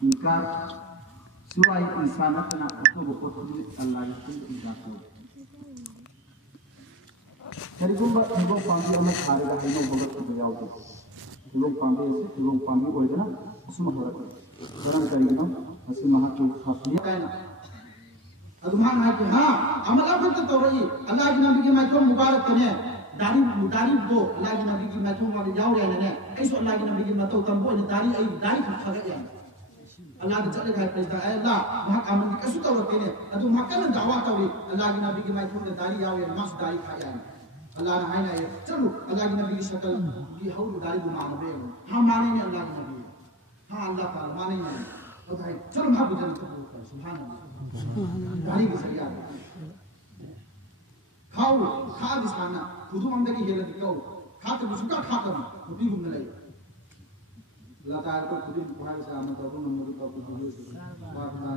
इनका सिवाय इंसान अपना अथवा पद्धति अल्लाह की इजाज़त हो करीबुम्बा इबों पांडी अमर खारेगा है नो भगत को बजाओ तो इबों पांडी ऐसे इबों पांडी कोई ना सुनो हो रहा है बराबर करेंगे ना ऐसे महात्मा खासियत है ना अदुमान है कि हाँ अमला भक्त तो रही अल्लाह की नबी की मैथुन मुबारक करें दारी को अल्लाह की नबी की मैथुन वाले जाओ रहे हैं ऐसे अल्लाह की नबी की मतों तंबो इन दारी खगत है अल्लाह के चले गए पैसा अल्लाह वहाँ आमन की कसु तो रखते हैं अदु मक्कन दावा तो रही अल्लाह की नबी की मैथुन में दारी जाओ या मस्त दारी खाया अल्लाह ने हाय ना ये चलो अल्लाह की नबी की शक्ल की हाउ दारी गुमान बे हाँ मानेंगे अल्लाह की नबी हाँ अल्लाह ताला मानेंगे तो भाई चलो मां बुझन तो सुभान अल्लाह दारी की सरिया खाओ खा दिसाना खुद अंदर की हेला दिखाओ खाते बुझका खाता खुद ही घूमने लगे अल्लाह ताला को खुद ही कुरान से आमन तो नंबर तो खुद ही बात ना